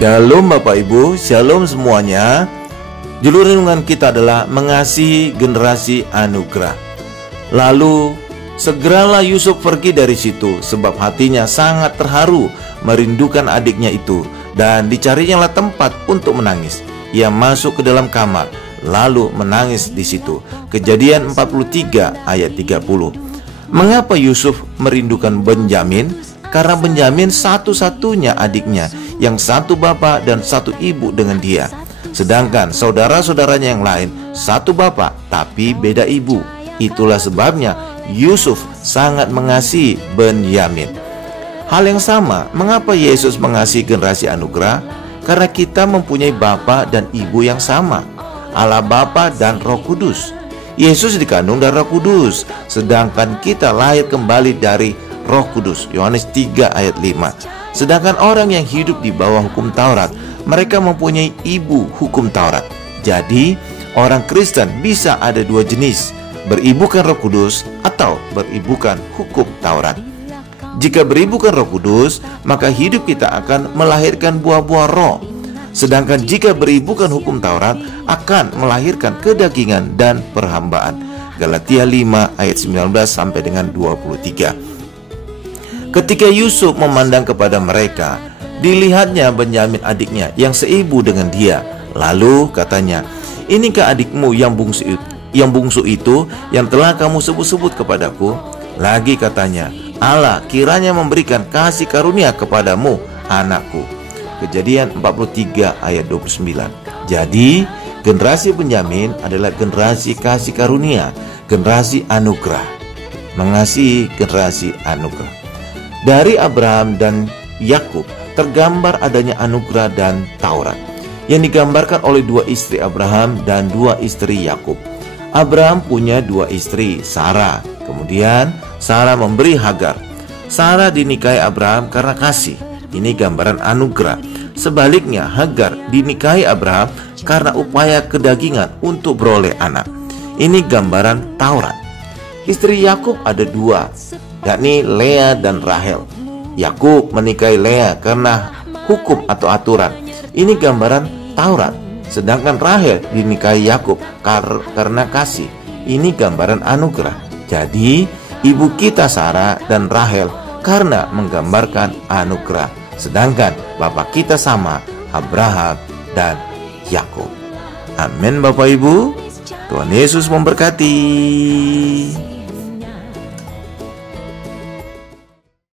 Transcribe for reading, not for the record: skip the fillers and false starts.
Shalom Bapak Ibu, shalom semuanya. Judul renungan kita adalah mengasihi generasi anugerah. Lalu segeralah Yusuf pergi dari situ, sebab hatinya sangat terharu merindukan adiknya itu, dan dicarinya tempat untuk menangis. Ia masuk ke dalam kamar, lalu menangis di situ. Kejadian 43 ayat 30. Mengapa Yusuf merindukan Benyamin? Karena Benyamin satu-satunya adiknya yang satu bapak dan satu ibu dengan dia. Sedangkan saudara-saudaranya yang lain satu bapak tapi beda ibu. Itulah sebabnya Yusuf sangat mengasihi Benyamin. Hal yang sama, mengapa Yesus mengasihi generasi anugerah? Karena kita mempunyai bapa dan ibu yang sama, Allah Bapa dan Roh Kudus. Yesus dikandung dari Roh Kudus, sedangkan kita lahir kembali dari Roh Kudus. Yohanes 3 ayat 5. Sedangkan orang yang hidup di bawah hukum Taurat, mereka mempunyai ibu hukum Taurat. Jadi orang Kristen bisa ada dua jenis, beribukan Roh Kudus atau beribukan hukum Taurat. Jika beribukan Roh Kudus, maka hidup kita akan melahirkan buah-buah roh. Sedangkan jika beribukan hukum Taurat, akan melahirkan kedagingan dan perhambaan. Galatia 5 ayat 19 sampai dengan 23. Ketika Yusuf memandang kepada mereka, dilihatnya Benyamin adiknya yang seibu dengan dia. Lalu katanya, "Inikah adikmu yang bungsu itu yang telah kamu sebut-sebut kepadaku?" Lagi katanya, "Allah kiranya memberikan kasih karunia kepadamu, anakku." Kejadian 43 ayat 29. Jadi generasi Benyamin adalah generasi kasih karunia, generasi anugerah. Mengasihi generasi anugerah. Dari Abraham dan Yakub tergambar adanya anugerah dan Taurat yang digambarkan oleh dua istri Abraham dan dua istri Yakub. Abraham punya dua istri, Sarah. Kemudian Sarah memberi Hagar. Sarah dinikahi Abraham karena kasih. Ini gambaran anugerah. Sebaliknya Hagar dinikahi Abraham karena upaya kedagingan untuk beroleh anak. Ini gambaran Taurat. Istri Yakub ada dua, yakni Lea dan Rahel. Yakub menikahi Lea karena hukum atau aturan. Ini gambaran Taurat. Sedangkan Rahel dinikahi Yakub karena kasih. Ini gambaran anugerah. Jadi ibu kita Sarah dan Rahel karena menggambarkan anugerah. Sedangkan bapak kita sama, Abraham dan Yakub. Amin Bapak Ibu. Tuhan Yesus memberkati.